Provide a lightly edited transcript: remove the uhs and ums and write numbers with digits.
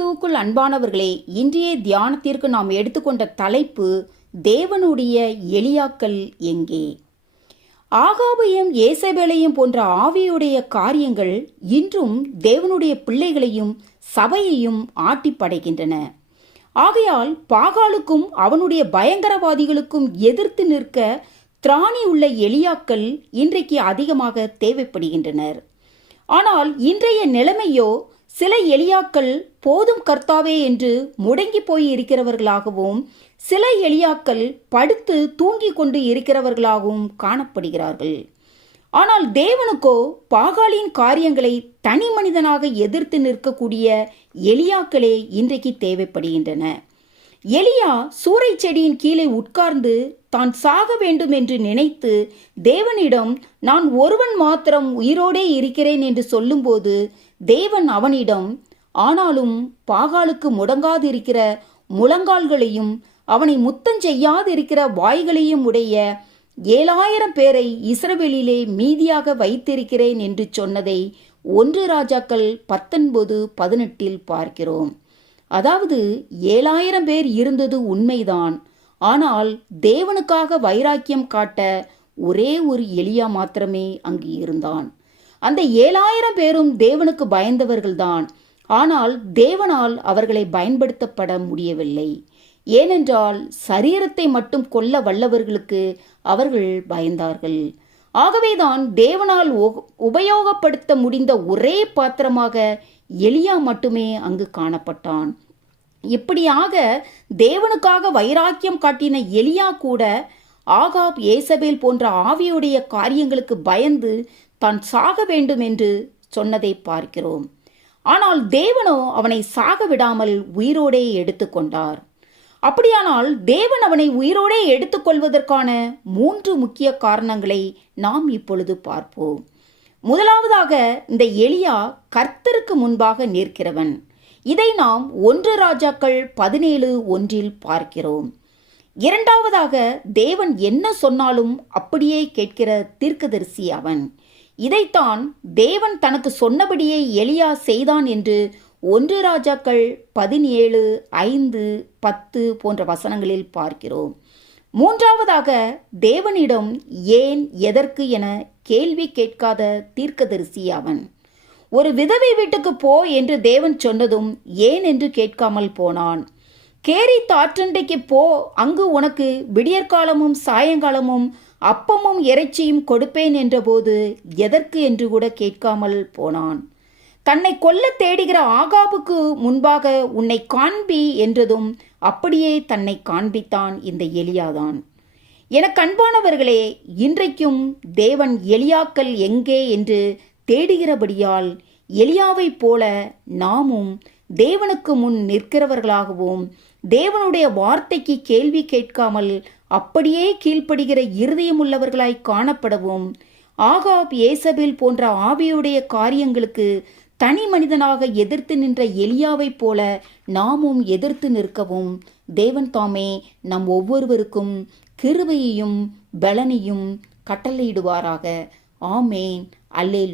கிறிஸ்துவுக்குள் அன்பானவர்களே, இன்றைய தியானத்திற்கு நாம் எடுத்துக்கொண்ட தலைப்பு தேவனுடைய எலியாக்கள் எங்கே? ஆகாபையும் ஏசபேலையும் போன்ற ஆவியுடைய காரியங்கள் இன்றும் தேவனுடைய பிள்ளைகளையும் சபையையும் ஆட்டி படைக்கின்றன. ஆகையால் பாகாலுக்கும் அவனுடைய பயங்கரவாதிகளுக்கும் எதிர்த்து நிற்க திராணி உள்ள எலியாக்கள் இன்றைக்கு அதிகமாக தேவைப்படுகின்றனர். ஆனால் இன்றைய நிலைமையோ சில எலியாக்கள் போதும் கர்த்தாவே என்று முடங்கி போய் இருக்கிறவர்களாகவும், சில எலியாக்கள் படுத்து தூங்கி கொண்டு இருக்கிறவர்களாகவும் காணப்படுகிறார்கள். ஆனால் தேவனுக்கோ பாகாலின் காரியங்களை தனி மனிதனாக எதிர்த்து நிற்கக்கூடிய எலியாக்களே இன்றைக்கு தேவைப்படுகின்றன. எலியா சூறை செடியின் கீழே உட்கார்ந்து தான் சாக வேண்டும் என்று நினைத்து தேவனிடம் நான் ஒருவன் மாத்திரம் உயிரோடே இருக்கிறேன் என்று சொல்லும்போது தேவன் அவனிடம், ஆனாலும் பாகாலுக்கு முடங்காதிருக்கிற முழங்கால்களையும் அவனை முத்தம் செய்யாதிருக்கிற வாய்களையும் உடைய 7,000 பேரை இஸ்ரவேலிலே மீதியாக வைத்திருக்கிறேன் என்று சொன்னதை 1 ராஜாக்கள் 19:18 பார்க்கிறோம். அதாவது 7,000 பேர் இருந்தது உண்மைதான். ஆனால் தேவனுக்காக வைராக்கியம் காட்ட ஒரே ஒரு எலியா மாத்திரமே அங்கு இருந்தான். அந்த 7,000 பேரும் தேவனுக்கு பயந்தவர்கள்தான். ஆனால் தேவனால் அவர்களை பயன்படுத்தப்பட முடியவில்லை. ஏனென்றால் சரீரத்தை மட்டும் கொல்ல வல்லவர்களுக்கு அவர்கள் பயந்தார்கள். ஆகவேதான் தேவனால் உபயோகப்படுத்த முடிந்த ஒரே பாத்திரமாக எலியா மட்டுமே அங்கு காணப்பட்டான். இப்படியாக தேவனுக்காக வைராக்கியம் காட்டின எலியா கூட ஆகாப் ஏசபேல் போன்ற ஆவியுடைய காரியங்களுக்கு பயந்து தான் சாக வேண்டும் என்று சொன்னதை பார்க்கிறோம். ஆனால் தேவனோ அவனை சாக விடாமல் உயிரோடே எடுத்துக்கொண்டார். அப்படியானால் தேவன் அவனை உயிரோடே எடுத்துக்கொள்வதற்கான 3 முக்கிய காரணங்களை நாம் இப்பொழுது பார்ப்போம். முதலாவதாக, இந்த எலியா கர்த்தருக்கு முன்பாக நிற்கிறவன். இதை நாம் 1 ராஜாக்கள் 17:1 பார்க்கிறோம். இரண்டாவதாக, தேவன் என்ன சொன்னாலும் அப்படியே கேட்கிற தீர்க்கதரிசி அவன். இதைத்தான் தேவன் தனக்கு சொன்னபடியே எலியா செய்தான் என்று 1 ராஜாக்கள் 17:5, 10 போன்ற வசனங்களில் பார்க்கிறோம். மூன்றாவதாக, தேவனிடம் ஏன் எதற்கு என கேள்வி கேட்காத தீர்க்கதரிசி அவன். ஒரு விதவை வீட்டுக்கு போ என்று தேவன் சொன்னதும் ஏன் என்று கேட்காமல் போனான். கேரி தாற்றண்டைக்கு போ, அங்கு உனக்கு விடியற்காலமும் சாயங்காலமும் அப்பமும் இறைச்சியும் கொடுப்பேன் என்றபோது எதற்கு என்று கூட கேட்காமல் போனான். தன்னை கொல்ல தேடுகிற ஆகாபுக்கு முன்பாக உன்னை காண்பி என்றதும் அப்படியே தன்னை காண்பித்தான் இந்த எலியாதான். எனக்கு அன்பானவர்களே, இன்றைக்கும் தேவன் எலியாக்கள் எங்கே என்று தேடுகிறபடியால் எலியாவைப் போல நாமும் தேவனுக்கு முன் நிற்கிறவர்களாகவும், தேவனுடைய வார்த்தைக்கு கேள்வி கேட்காமல் அப்படியே கீழ்ப்படுகிற இருதயமுள்ளவர்களாய் காணப்படவும், ஆகாப் ஏசபேல் போன்ற ஆவியுடைய காரியங்களுக்கு தனி மனிதனாக எதிர்த்து நின்ற எலியாவைப் போல நாமும் எதிர்த்து நிற்கவும் தேவன் தாமே நம் ஒவ்வொருவருக்கும் கிருபையையும் பலனையும் கட்டளையிடுவாராக. ஆமேன். அல்லேலூயா.